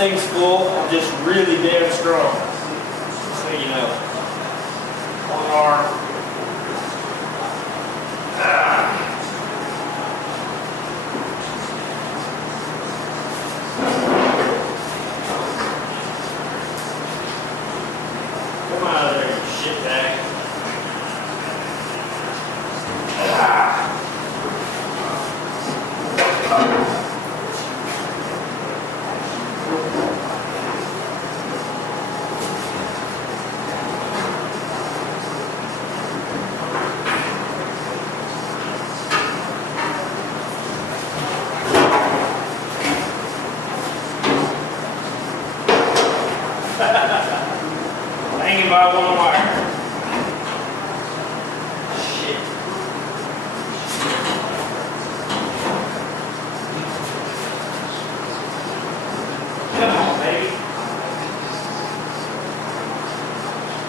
thing's full. I'm just really damn strong. So you know. One arm. Come out of there, you shit bag. Hanging by one wire. Shit. Come on, baby.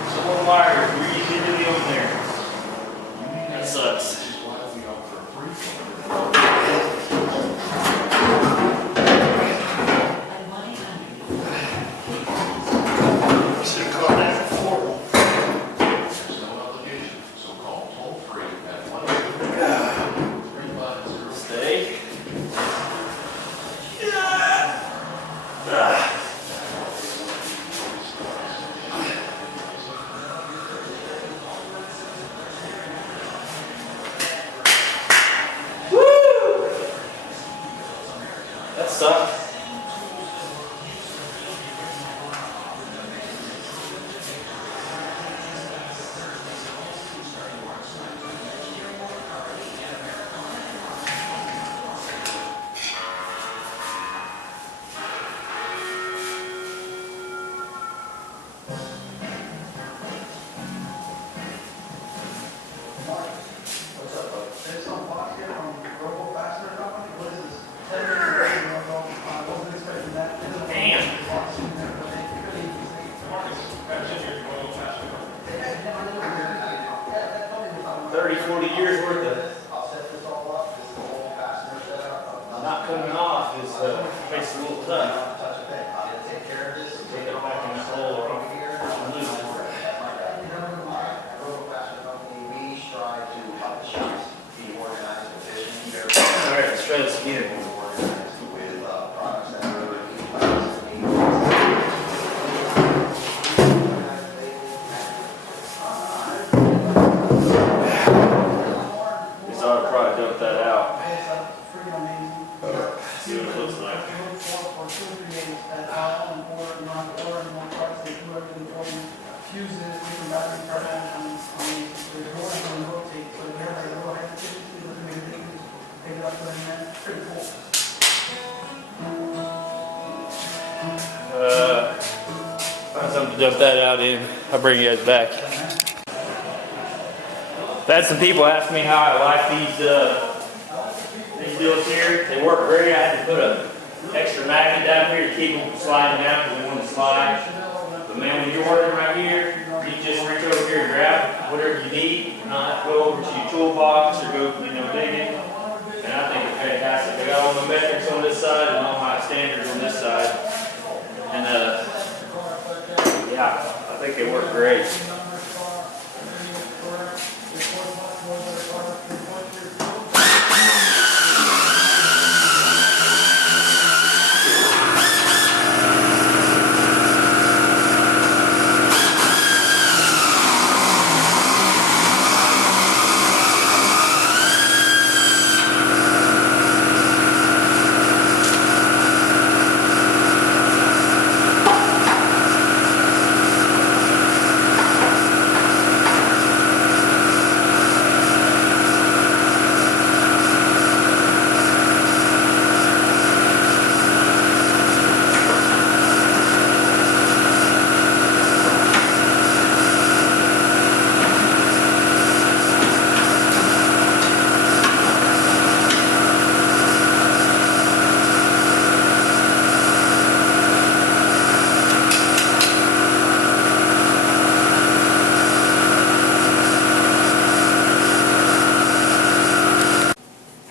So one wire really, really on there. That sucks. That sucks. Damn. 30, 40 years worth of not coming off is makes it a little tough. Take it back in the hole or lose it. Alright, let's try this again. Dump that out. See what it looks like. Find something to dump that out in. I'll bring you guys back. I've had some people ask me how I like these deals here. They work great. I had to put an extra magnet down here to keep them sliding down because they want to slide. But man, when you're working right here, you just reach over here and grab whatever you need, and not have to go over to your toolbox or go, digging. And I think it's fantastic. I got all my metrics on this side and all my standards on this side. And yeah, I think they work great.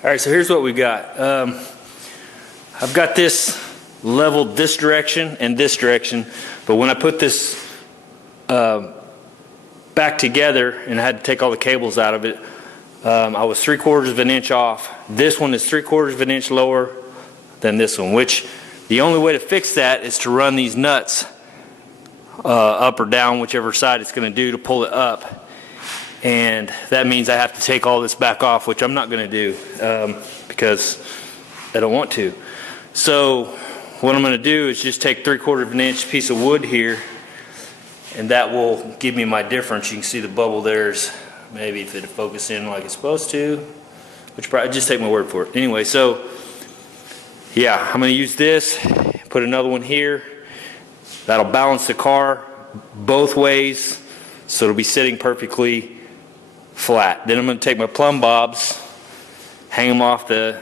All right, so here's what we got. I've got this leveled this direction and this direction, but when I put this back together and I had to take all the cables out of it, I was 3/4 of an inch off. This one is 3/4 of an inch lower than this one, which the only way to fix that is to run these nuts up or down, whichever side it's going to do to pull it up. And that means I have to take all this back off, which I'm not going to do because I don't want to. So what I'm going to do is just take 3/4 of an inch piece of wood here, and that will give me my difference. You can see the bubble there's, maybe if it'll focus in like it's supposed to, which probably, just take my word for it. Anyway, so yeah, I'm going to use this, put another one here. That'll balance the car both ways, so it'll be sitting perfectly flat. Then I'm going to take my plumb bobs, hang them off the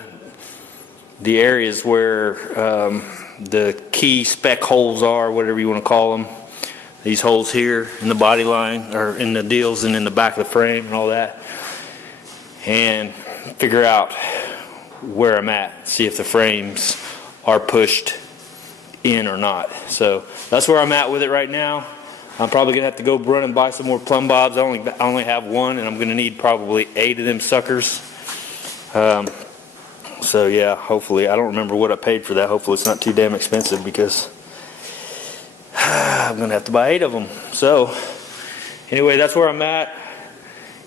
areas where the key spec holes are, whatever you want to call them. These holes here in the body line, or in the deals, and in the back of the frame and all that, and figure out where I'm at, see if the frames are pushed in or not. So that's where I'm at with it right now. I'm probably gonna have to go run and buy some more plumb bobs. I only have one, and I'm gonna need probably 8 of them suckers. So yeah, hopefully, I don't remember what I paid for that. Hopefully it's not too damn expensive, because I'm gonna have to buy 8 of them. So anyway, that's where I'm at,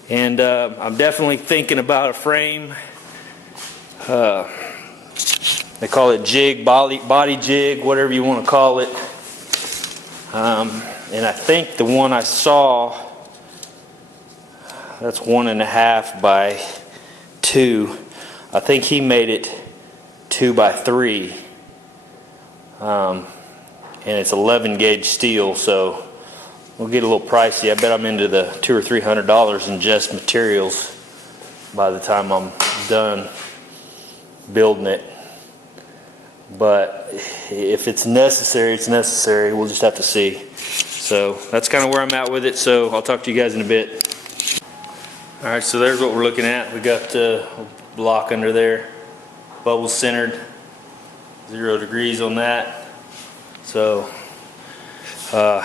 and I'm definitely thinking about a frame. They call it jig, body jig, whatever you want to call it. And I think the one I saw, that's 1.5 by 2. I think he made it 2 by 3. And it's 11 gauge steel, so we'll get a little pricey. I bet I'm into the $200 or $300 in just materials by the time I'm done building it. But if it's necessary, it's necessary. We'll just have to see. So that's kind of where I'm at with it. So I'll talk to you guys in a bit. All right, so there's what we're looking at. We got the block under there, bubble centered, 0 degrees on that. So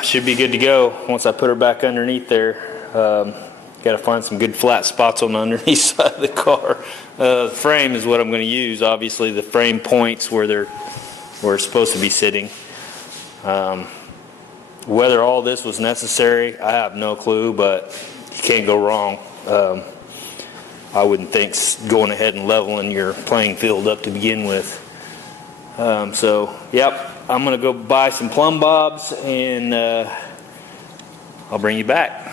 should be good to go once I put her back underneath there. Got to find some good flat spots on the underneath side of the car. The frame is what I'm going to use. Obviously, the frame points where it's supposed to be sitting. Whether all this was necessary, I have no clue, but you can't go wrong. I wouldn't think going ahead and leveling your playing field up to begin with. So, yep, I'm going to go buy some plumb bobs, and I'll bring you back.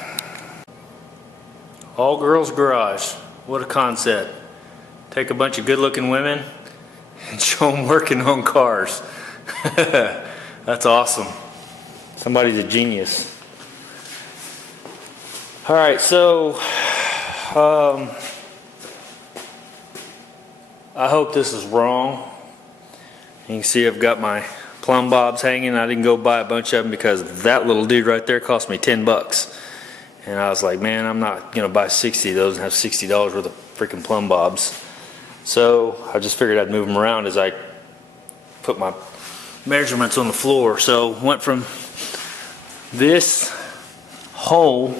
All girls garage. What a concept. Take a bunch of good-looking women and show them working on cars. That's awesome. Somebody's a genius. All right, so I hope this is wrong. You can see I've got my plumb bobs hanging. I didn't go buy a bunch of them because that little dude right there cost me $10. And I was like, man, I'm not going to buy 60 of those and have $60 worth of freaking plumb bobs. So I just figured I'd move them around as I put my measurements on the floor. So went from this hole,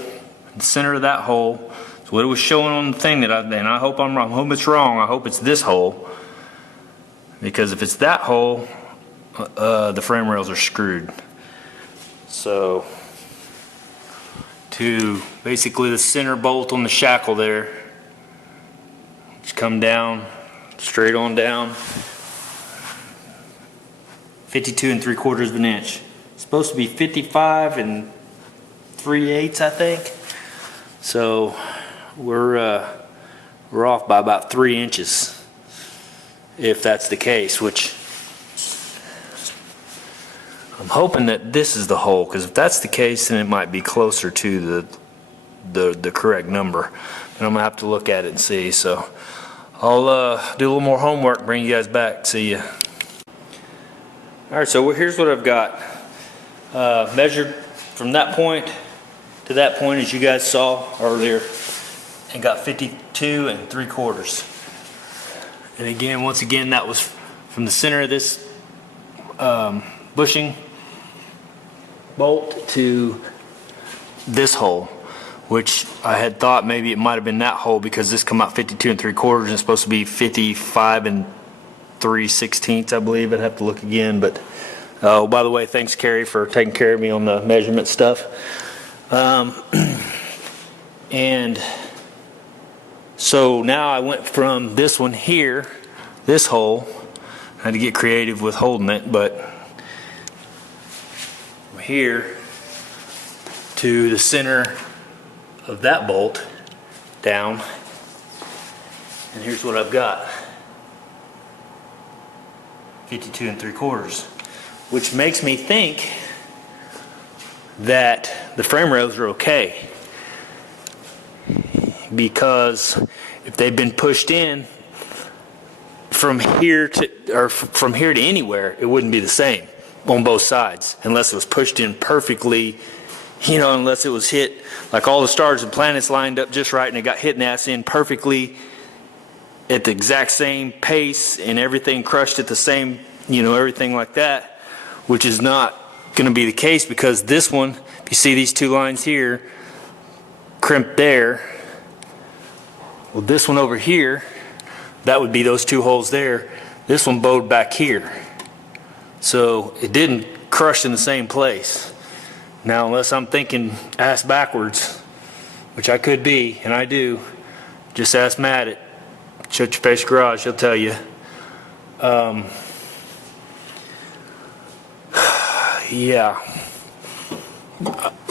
the center of that hole, so what it was showing on the thing and I hope I'm wrong. I hope it's wrong. I hope it's this hole. Because if it's that hole, the frame rails are screwed. So to basically the center bolt on the shackle there, just come down, straight on down, 52 3/4 of an inch. It's supposed to be 55 3/8, I think. So we're off by about 3 inches, if that's the case, which I'm hoping that this is the hole, because if that's the case, then it might be closer to the correct number. And I'm gonna have to look at it and see. So I'll do a little more homework, bring you guys back. See ya. All right, so here's what I've got. Measured from that point to that point, as you guys saw earlier, and got 52 3/4. And again, once again, that was from the center of this bushing bolt to this hole, which I had thought maybe it might have been that hole because this come out 52 3/4 and it's supposed to be 55 3/16, I believe. I'd have to look again, but oh, by the way, thanks Carrie for taking care of me on the measurement stuff. And so now I went from this one here, this hole, I had to get creative with holding it, but from here to the center of that bolt down, and here's what I've got. 52 3/4, which makes me think that the frame rails are okay, because if they've been pushed in from here to anywhere, it wouldn't be the same on both sides unless it was pushed in perfectly, you know, unless it was hit like all the stars and planets lined up just right and it got hit in the ass in perfectly at the exact same pace and everything crushed at the same, you know, everything like that, which is not going to be the case, because this one, if you see these two lines here crimped there, well, this one over here, that would be those two holes there. This one bowed back here, so it didn't crush in the same place. Now, unless I'm thinking ass backwards, which I could be, and I do, just ask Matt at Shut Your Face Garage, he'll tell you. Yeah.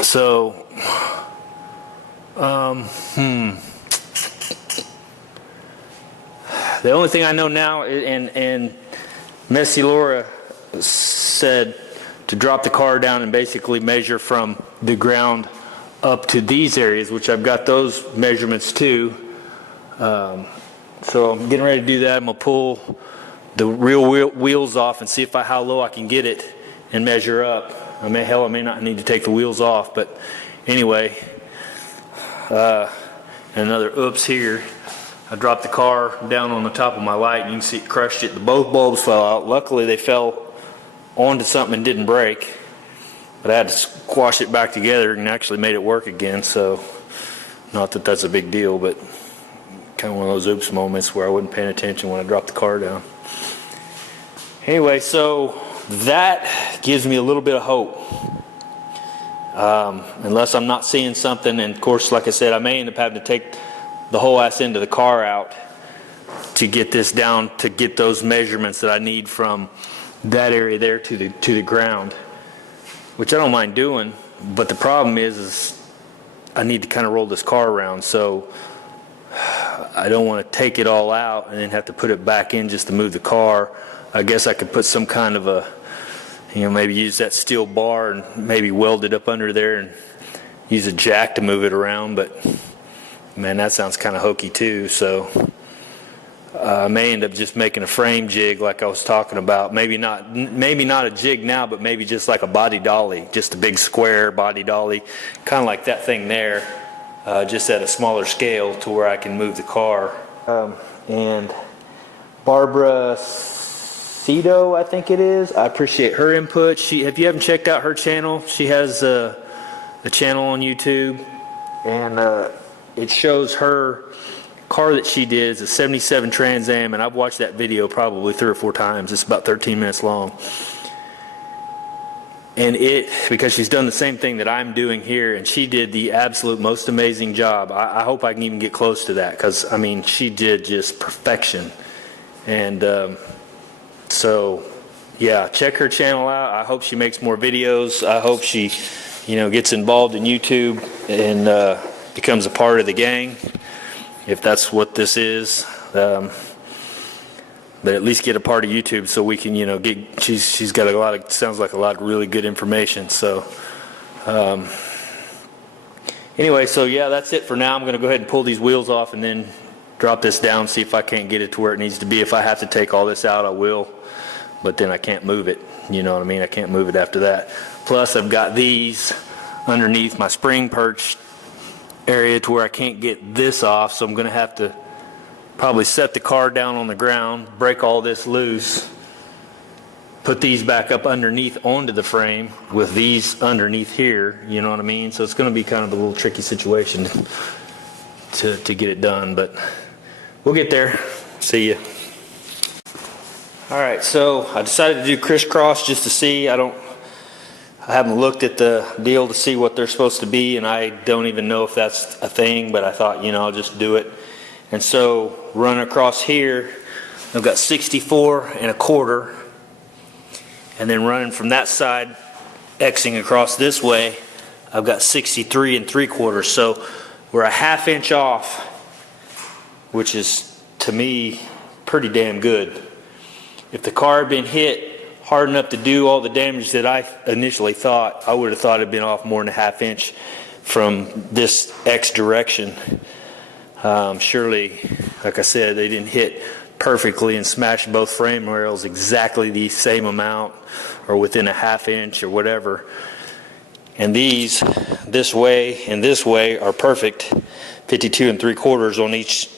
So, the only thing I know now, and Messy Laura said to drop the car down and basically measure from the ground up to these areas, which I've got those measurements too. So I'm getting ready to do that. I'm going to pull the real wheels off and see how low I can get it and measure up. I may not need to take the wheels off, but anyway. Another oops here. I dropped the car down on the top of my light, and you can see it crushed it. Both bulbs fell out. Luckily, they fell onto something and didn't break, but I had to squash it back together and actually made it work again. So, not that that's a big deal, but kind of one of those oops moments where I wasn't paying attention when I dropped the car down. Anyway, so that gives me a little bit of hope. Unless I'm not seeing something, and of course, like I said, I may end up having to take the whole ass end of the car out to get this down, to get those measurements that I need from that area there to the ground, which I don't mind doing. But the problem is I need to kind of roll this car around, so I don't want to take it all out and then have to put it back in just to move the car. I guess I could put some kind of a, maybe use that steel bar and maybe weld it up under there and use a jack to move it around, but man, that sounds kind of hokey too. So I may end up just making a frame jig like I was talking about. Maybe not a jig now, but maybe just like a body dolly, just a big square body dolly, kind of like that thing there, just at a smaller scale to where I can move the car. And Barbara Sedo, I think it is. I appreciate her input. If you haven't checked out her channel, she has a channel on YouTube, and it shows her car that she did is a 77 Trans Am, and I've watched that video probably 3 or 4 times. It's about 13 minutes long. And because she's done the same thing that I'm doing here, and she did the absolute most amazing job. I hope I can even get close to that, because, I mean, she did just perfection. And so, yeah, check her channel out. I hope she makes more videos. I hope she, gets involved in YouTube and becomes a part of the gang, if that's what this is. But at least get a part of YouTube so we can, she's got sounds like a lot of really good information. So, anyway, so yeah, that's it for now. I'm going to go ahead and pull these wheels off and then drop this down, see if I can't get it to where it needs to be. If I have to take all this out, I will. But then I can't move it. You know what I mean? I can't move it after that. Plus, I've got these underneath my spring perch area to where I can't get this off, so I'm going to have to probably set the car down on the ground, break all this loose, put these back up underneath onto the frame with these underneath here, you know what I mean? So it's going to be kind of a little tricky situation to get it done, but we'll get there. See ya. All right, so I decided to do crisscross just to see. I haven't looked at the deal to see what they're supposed to be, and I don't even know if that's a thing, but I thought, I'll just do it. And so run across here, I've got 64.25, and then running from that side, Xing across this way, I've got 63.75. So we're a ½ inch off, which is, to me, pretty damn good. If the car had been hit hard enough to do all the damage that I initially thought, I would have thought it'd been off more than a ½ inch from this X direction. Surely, like I said, they didn't hit perfectly and smash both frame rails exactly the same amount or within a ½ inch or whatever. And these, this way and this way, are perfect, 52.75 on each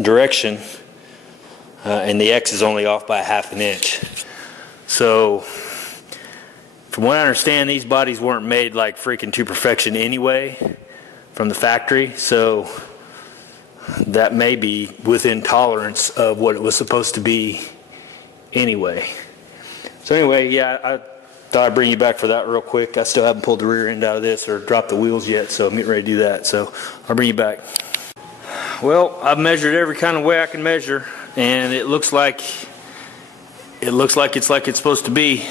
direction, and the X is only off by a ½ inch. So, from what I understand, these bodies weren't made like freaking to perfection anyway from the factory, so that may be within tolerance of what it was supposed to be anyway. So anyway, yeah, I thought I'd bring you back for that real quick. I still haven't pulled the rear end out of this or dropped the wheels yet, so I'm getting ready to do that. So I'll bring you back. Well, I've measured every kind of way I can measure, and it looks like it's like it's supposed to be.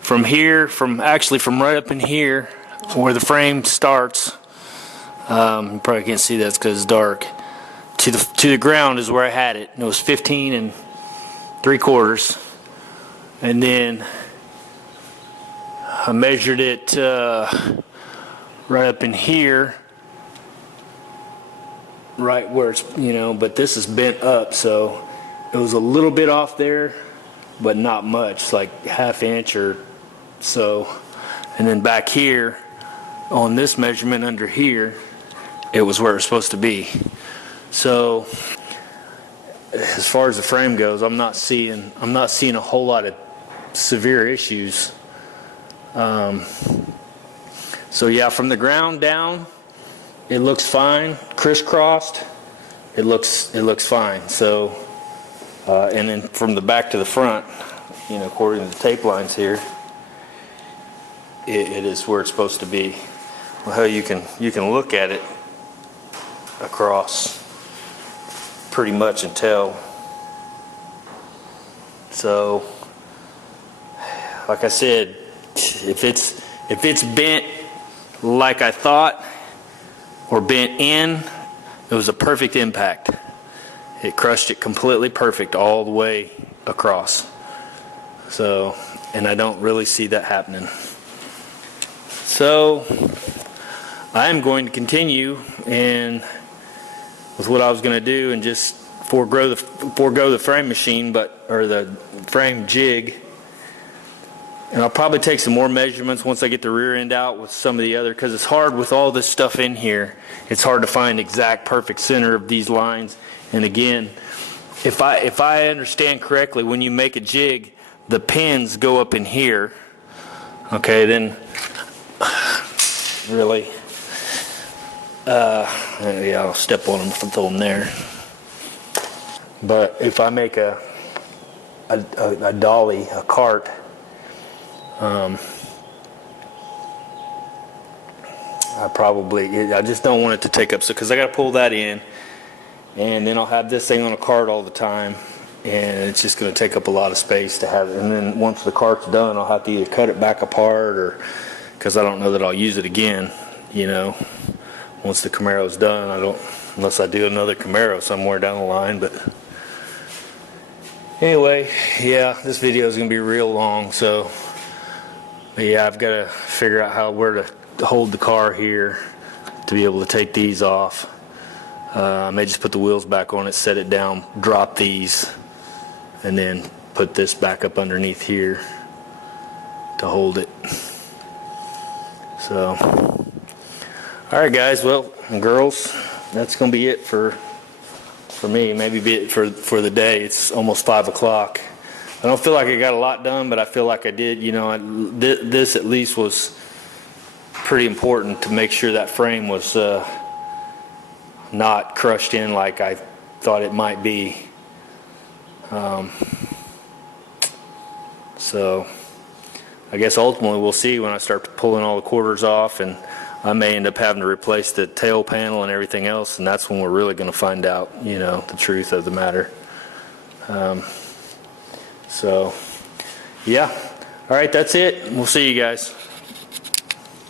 From here, from right up in here, where the frame starts. You probably can't see that because it's dark. To the ground is where I had it. And it was 15.75, and then I measured it right up in here, right where it's but this is bent up, so it was a little bit off there, but not much, like ½ inch or so. And then back here on this measurement under here, it was where it's supposed to be. So as far as the frame goes, I'm not seeing a whole lot of severe issues. So yeah, from the ground down, it looks fine. Crisscrossed, it looks fine. So and then from the back to the front, according to the tape lines here, it is where it's supposed to be. Well, hell, you can look at it across pretty much and tell. So, like I said, if it's bent like I thought or bent in, it was a perfect impact. It crushed it completely perfect all the way across. So, and I don't really see that happening. So, I'm going to continue with what I was going to do and just forego the frame machine, or the frame jig. And I'll probably take some more measurements once I get the rear end out with some of the other, because it's hard with all this stuff in here. It's hard to find exact perfect center of these lines. And again, if I understand correctly, when you make a jig, the pins go up in here. Okay, then really, yeah, I'll step on them if I throw them there. But if I make a dolly, a cart, I just don't want it to take up, because I got to pull that in, and then I'll have this thing on a cart all the time, and it's just going to take up a lot of space to have it. And then once the cart's done, I'll have to either cut it back apart, or because I don't know that I'll use it again, once the Camaro's done. Unless I do another Camaro somewhere down the line. But anyway, yeah, this video is going to be real long, so yeah, I've got to figure out where to hold the car here to be able to take these off. I may just put the wheels back on it, set it down, drop these, and then put this back up underneath here to hold it. So, alright guys, well, and girls, that's going to be it for me. Maybe be it for the day. It's almost 5 o'clock. don't feel like I got a lot done, but I feel like I did. You know, this at least was pretty important to make sure that frame was not crushed in like I thought it might be. So I guess ultimately we'll see when I start pulling all the quarters off, and I may end up having to replace the tail panel and everything else, and that's when we're really going to find out, you know, the truth of the matter. So yeah, all right, that's it. We'll see you guys.